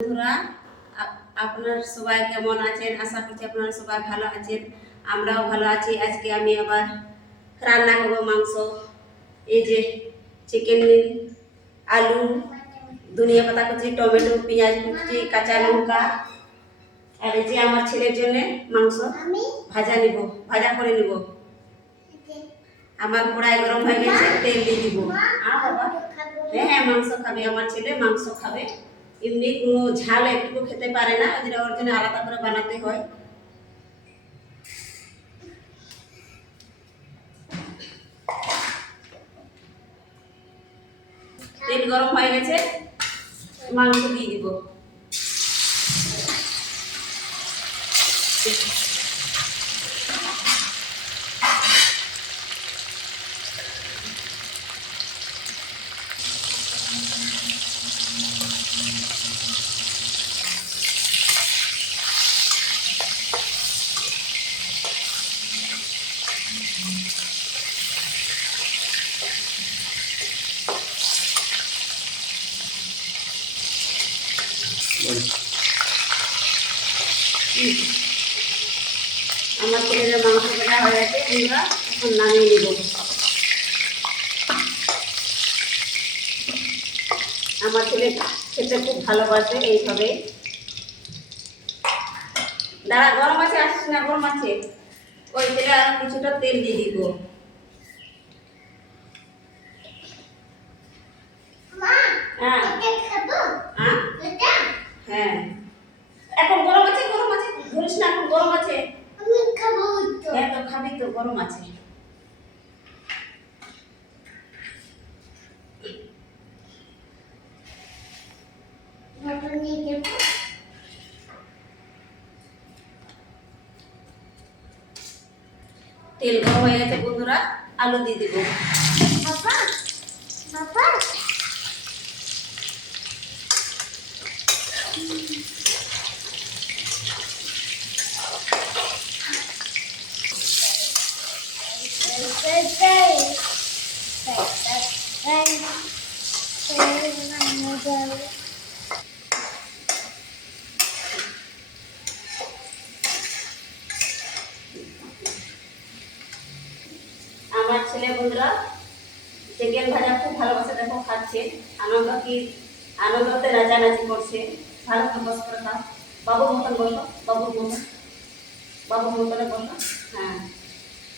বন্ধুরা আপ- আপনারা সবাই কেমন আছেন? আশা করছি আপনারা সবাই ভালো আছেন। আমরাও ভালো আছি। আজকে আমি আবার রান্না করব মাংস। এই যে চিকেন আলু ধনিয়া পাতা কুচি টমেটো পেঁয়াজ কুচি কাঁচা লঙ্কা। আর এই যে আমার ছেলের জন্য মাংস ভাজা নিব ভাজা করে নিব। আমার কড়াই গরম হয়ে গেছে তেল দিয়ে দিব। হ্যাঁ হ্যাঁ মাংস খাবে। আমার ছেলে মাংস খাবে। এমনি কোনো ঝাল একটু খেতে পারে না, যেটা ওর জন্য আলাদা করে বানাতে হয়। তেল গরম হয়ে গেছে, মাংস দিয়ে দিব। আমার ছেলের মাংস ভাজা হয়ে গেছে বন্ধুরা এখন নামিয়ে নিব। আমার ছেলে খেতে খুব ভালোবাসে এইভাবে। দাঁড়া গরম আছে আসিস না গরম আছে। ওই তেলে আর কিছুটা তেল দিয়ে দিব। হ্যাঁ। হ্যাঁ। হ্যাঁ। এখন গরম না এখন গরম আছে। আমি খাব তো। হ্যাঁ তো খাবি তো গরম আছে। তেল গরম হয়ে গেছে বন্ধুরা আলু দিয়ে দিব বাবা বাবা আমার ছেলে বন্ধুরা চিকেন ভাজা খুব ভালোবাসে, দেখো খাচ্ছে। আনন্দ কি? আনন্দতে নাচানাচি করছে। ভালো বস করে খাও বাবুর মতন বসো বাবুর মতন। বাবুর মতনে বসো। হ্যাঁ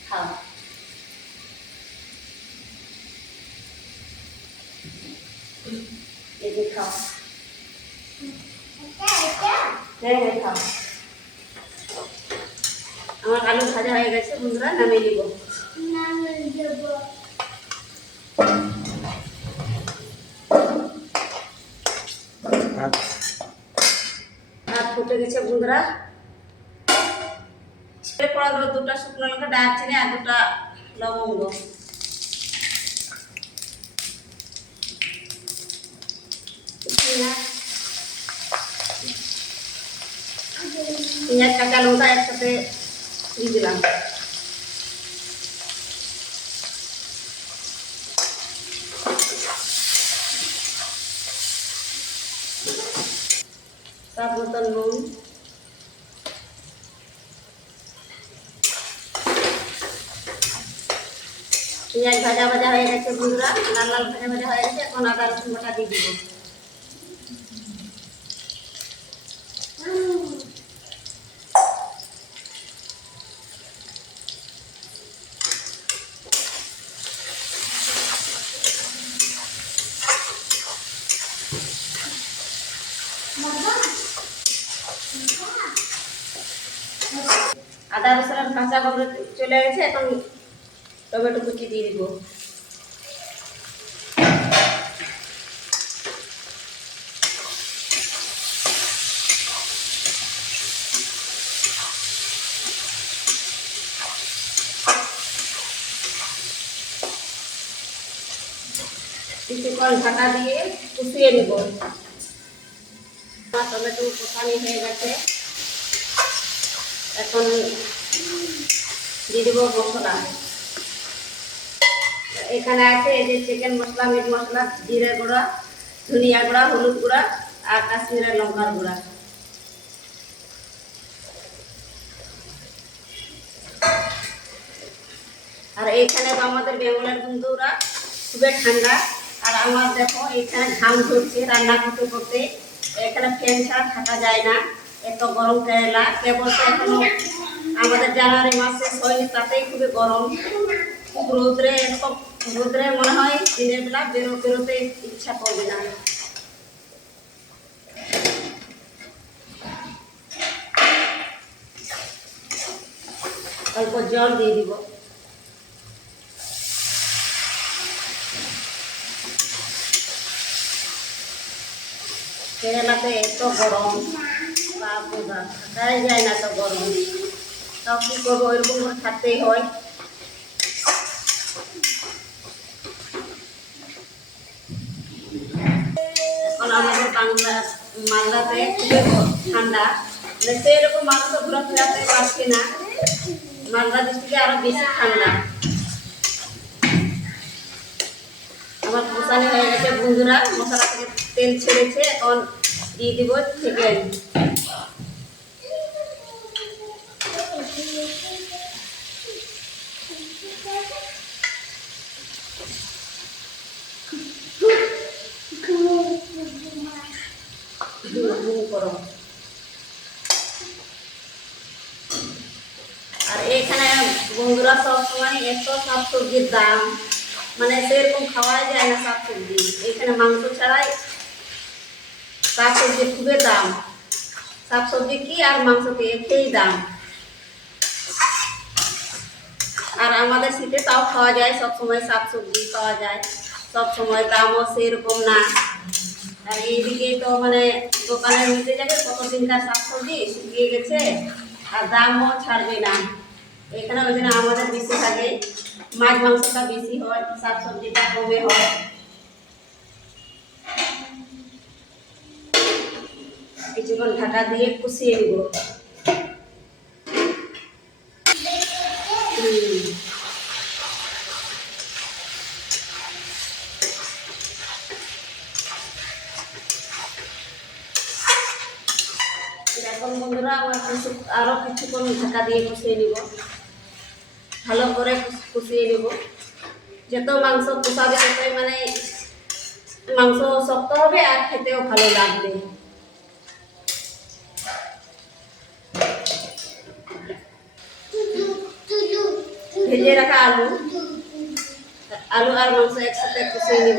খাও। খাও। হ্যাঁ হ্যাঁ খাও। আমার আলু ভাজা হয়ে গেছে, বন্ধুরা, নামিয়ে নিব ভাত ফুটে গেছে বন্ধুরা। ছেলে পড়া গেল দুটা শুকনো লঙ্কা দারচিনি আর দুটা লবঙ্গ। পেঁয়াজ, কাঁচা লঙ্কা একসাথে দিয়ে দিলাম। স্বাদ মতন নুন পেঁয়াজ ভাজা ভাজা হয়ে গেছে বন্ধুরা, লাল লাল ভাজা ভাজা হয়ে গেছে, এখন আদা রসুন বাটা দিয়ে দিব। আদা রসুনের কাঁচা গন্ধ চলে গেছে এখন টমেটো কুচি দিয়ে দিব। কিছুক্ষণ ঢাকা দিয়ে কুচিয়ে নিব। টমেটো কষানি হয়ে গেছে? এখন দিয়ে দিব মশলা। এখানে আছে এই যে চিকেন মশলা মিট মশলা জিরে গুঁড়া ধনিয়া গুঁড়া, হলুদ গুঁড়া আর কাশ্মীরের লঙ্কার গুঁড়া। আর এইখানে আমাদের বেঙ্গলের বন্ধুরা খুবই ঠান্ডা। আর আমার দেখো, এখানে ঘাম ধরছে রান্না করতে করতে। এখানে ফ্যান ছাড়া থাকা যায় না। এত গরম কেরালা তো এখনও। আমাদের জানুয়ারি মাসে হয়নি, তাতেই খুবই গরম। খুব রোদ্রে, এত রোদ্রে মনে হয় দিনের বেলা বেরো বেরোতে ইচ্ছা করবে না। অল্প জল দিয়ে দিব। কেরালাতে এত গরম। যায় না তো গরম। তাও কি থাকতেই হয়। মালদাতে খুবই ঠান্ডা। সেরকম মানুষ তো ঘোরাফেরাতে পারছি না। মালদা ডিস্ট্রিক্টে আরও বেশি ঠান্ডা। আমার মশানি হয়ে গেছে বন্ধুরা। মশলা থেকে তেল ছেড়েছে। এখন দিয়ে দিব চিকেন। আর এখানে বন্ধুরা সবসময় এত শাক সবজির দাম। মানে সেরকম খাওয়াই যায় না শাক সবজি এখানে মাংস ছাড়াই শাক সবজি খুবই দাম। শাক সবজি কি আর মাংস কি? একই দাম। আর আমাদের শীতে তাও খাওয়া যায় সব সময় শাক সবজি পাওয়া যায়। সব সময় দামও সেরকম না। আর এইদিকে তো মানে দোকানে নিতে যাবে কতদিনকার শাকসবজি শাক সবজি শুকিয়ে গেছে আর দামও ছাড়বে না। এখানে ওই জন্য আমাদের বেশি থাকে, মাছ, মাংসটা বেশি হয়, শাকসবজিটা কমে হয়। কিছুক্ষণ ঢাকা দিয়ে কষিয়ে নিব। এখন বন্ধুরা, আমার কিছু আরও কিছুক্ষণ ঢাকা দিয়ে কষিয়ে নিব। ভালো করে কষিয়ে নিব। যত মাংস কষাবে ততই মানে মাংস শক্ত হবে আর খেতেও ভালো লাগবে। ভেজে রাখা আলু আলু আর মাংস একসাথে কষিয়ে নিব।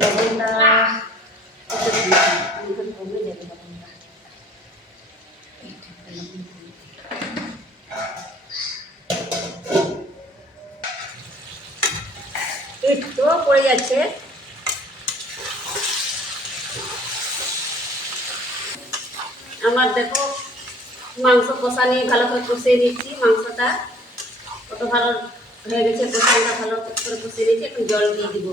লবণটা পড়ে যাচ্ছে আমার দেখো, মাংস কষা নিয়ে ভালো করে কষিয়ে নিচ্ছি, মাংসটা। কত ভালো হয়ে গেছে, কষানটা ভালো করে কষিয়ে নিচ্ছি একটু জল দিয়ে দিব।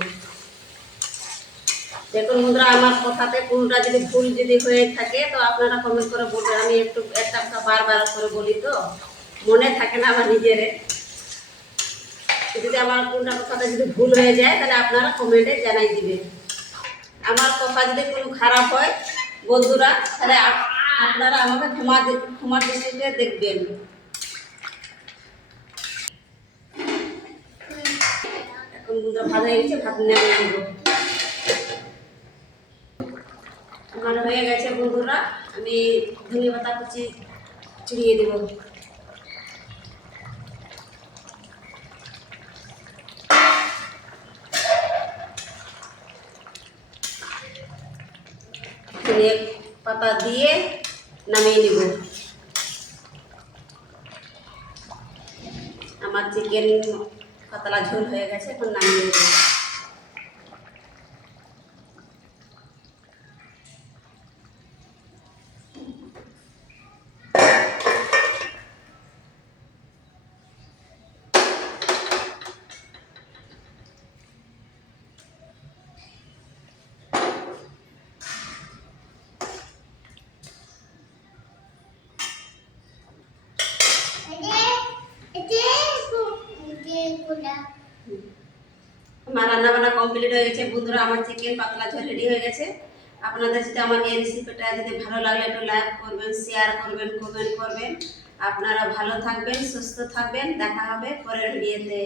দেখুন বন্ধুরা আমার কথাতে কোনটা যদি ভুল যদি হয়ে থাকে, তো আপনারা কমেন্ট করে বলবেন। আমি একটু, একটা একটা বারবার করে বলি তো। মনে থাকে না আমার নিজেরে। যদি আমার কোনটা কথাটা যদি ভুল হয়ে যায়, তাহলে আপনারা কমেন্টে জানাই দিবেন। আমার কথা যদি কোনো খারাপ হয়, বন্ধুরা, তাহলে আপনারা আমাকে ক্ষমা ক্ষমার দৃষ্টিতে দেখবেন। এখন বন্ধুরা ভালো হয়ে ভাত নেমে আমার হয়ে গেছে বন্ধুরা, আমি ধনিয়া পাতা কুচি ছড়িয়ে দেবো। ধনিয়া পাতা দিয়ে নামিয়ে নিব। আমার চিকেন পাতলা ঝোল হয়ে গেছে, এখন নামিয়ে নেব। আমার রান্না বান্না কমপ্লিট হয়ে গেছে। বন্ধুরা, আমার চিকেন পাতলা ঝোল রেডি হয়ে গেছে। আপনাদের যদি আমার এই রেসিপিটা যদি ভালো লাগলে একটু লাইক করবেন শেয়ার করবেন কমেন্ট করবেন। আপনারা ভালো থাকবেন, সুস্থ থাকবেন। দেখা হবে পরের ভিডিওতে